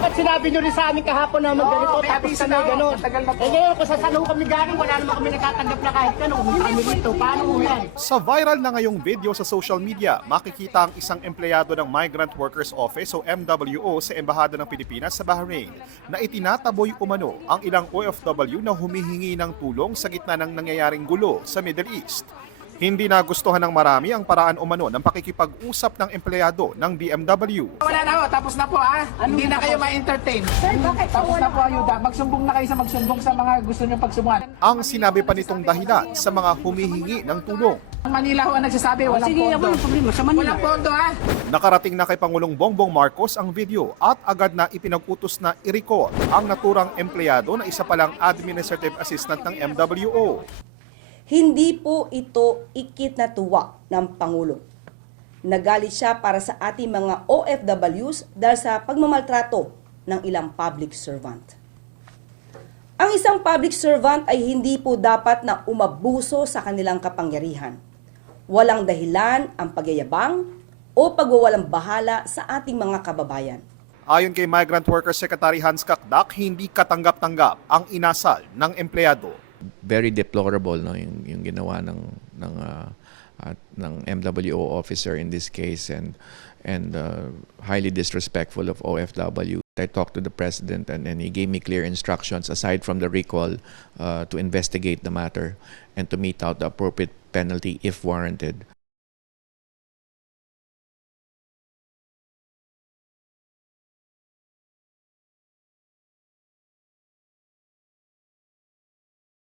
Dapat sinabi nyo rin sa amin kahapon na magganito, tapos kami gano'n. Eh ngayon, kung saan ho kami galing, wala naman kami natatanggap na kahit gano'n. Kung kami dito, paano ho yan? Sa viral na ngayong video sa social media, makikita ang isang empleyado ng Migrant Workers Office o MWO sa Embahada ng Pilipinas sa Bahrain na itinataboy umano ang ilang OFW na humihingi ng tulong sa gitna ng nangyayaring gulo sa Middle East. Hindi nagustuhan ng marami ang paraan umano ng pakikipag-usap ng empleyado ng BMW. Wala na ho, tapos na po ha. Hindi na kayo ma-entertain. Sir, bakit? Tapos na po ayuda. Magsumbong na kayo sa magsumbong sa mga gusto nyo pagsumbungan. Ang sinabi pa nitong dahilan sa mga humihingi ng tulong. Ang Manila ho ang nagsasabi, walang Sige, pondo. walang problema. Sa Manila. Walang pondo ha. Nakarating na kay Pangulong Bongbong Marcos ang video at agad na ipinag-utos na i-recall ang naturang empleyado na isa palang administrative assistant ng MWO. Hindi po ito ikinatuwa ng Pangulo. Nagalit siya para sa ating mga OFWs dahil sa pagmamaltrato ng ilang public servant. Ang isang public servant ay hindi po dapat na umabuso sa kanilang kapangyarihan. Walang dahilan ang pagyayabang o pagwawalang bahala sa ating mga kababayan. Ayon kay Migrant Workers Secretary Hans Kakdak, hindi katanggap-tanggap ang inasal ng empleyado. Very deplorable no yung ginawa ng MWO officer in this case, and highly disrespectful of OFW. I talked to the president and he gave me clear instructions aside from the recall to investigate the matter and to mete out the appropriate penalty if warranted.